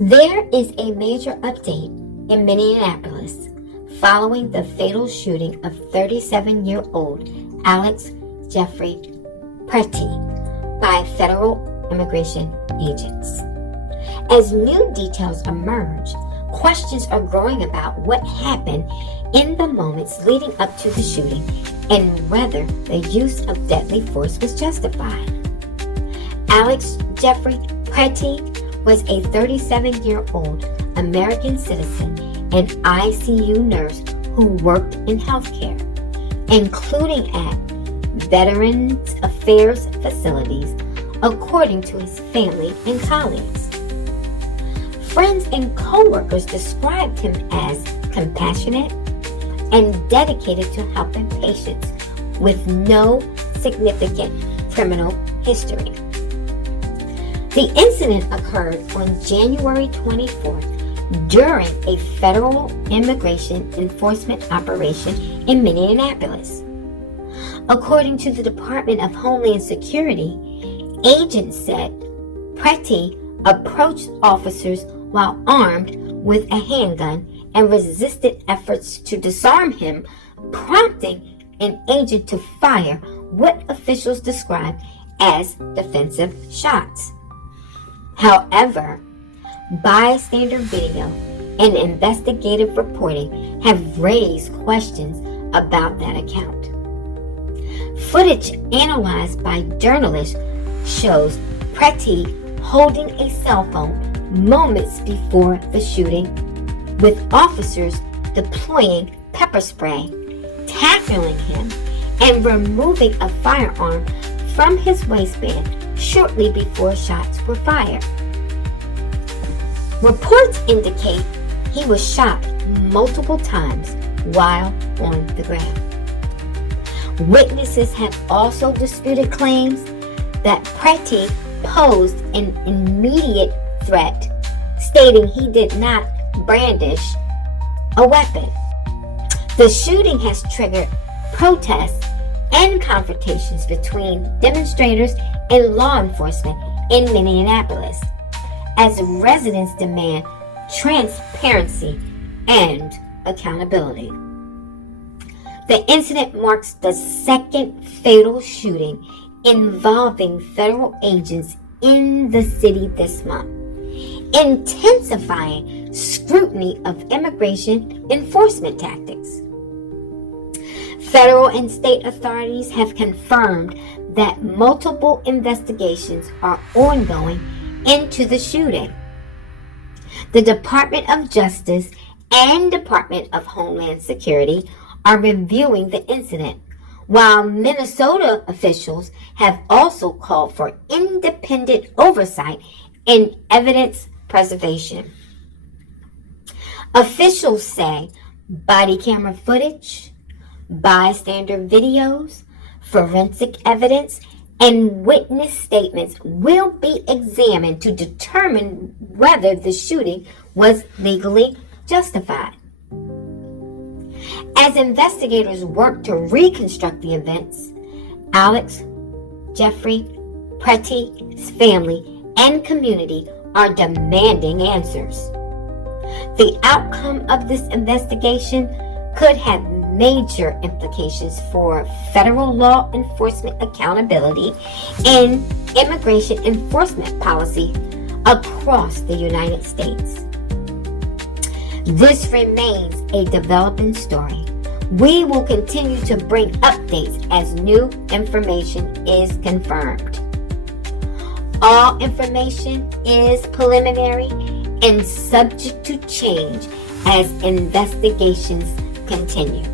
There is a major update in Minneapolis following the fatal shooting of 37-year-old Alex Jeffrey Pretti by federal immigration agents. As new details emerge, questions are growing about what happened in the moments leading up to the shooting and whether the use of deadly force was justified. Alex Jeffrey Pretti was a 37-year-old American citizen and ICU nurse who worked in healthcare, including at Veterans Affairs facilities, according to his family and colleagues. Friends and co-workers described him as compassionate and dedicated to helping patients with no significant criminal history. The incident occurred on January 24th during a federal immigration enforcement operation in Minneapolis. According to the Department of Homeland Security, agents said Pretti approached officers while armed with a handgun and resisted efforts to disarm him, prompting an agent to fire what officials described as defensive shots. However, bystander video and investigative reporting have raised questions about that account. Footage analyzed by journalists shows Pretti holding a cell phone moments before the shooting, with officers deploying pepper spray, tackling him, and removing a firearm from his waistband shortly before shots were fired. Reports indicate he was shot multiple times while on the ground. Witnesses have also disputed claims that Pretti posed an immediate threat, stating he did not brandish a weapon. The shooting has triggered protests and confrontations between demonstrators and law enforcement in Minneapolis, as residents demand transparency and accountability. The incident marks the second fatal shooting involving federal agents in the city this month, intensifying scrutiny of immigration enforcement tactics. Federal and state authorities have confirmed that multiple investigations are ongoing into the shooting. The Department of Justice and Department of Homeland Security are reviewing the incident, while Minnesota officials have also called for independent oversight and evidence preservation. Officials say body camera footage, bystander videos, forensic evidence, and witness statements will be examined to determine whether the shooting was legally justified. As investigators work to reconstruct the events, Alex Jeffrey Pretti's family and community are demanding answers. The outcome of this investigation could have major implications for federal law enforcement accountability and immigration enforcement policy across the United States. This remains a developing story. We will continue to bring updates as new information is confirmed. All information is preliminary and subject to change as investigations continue.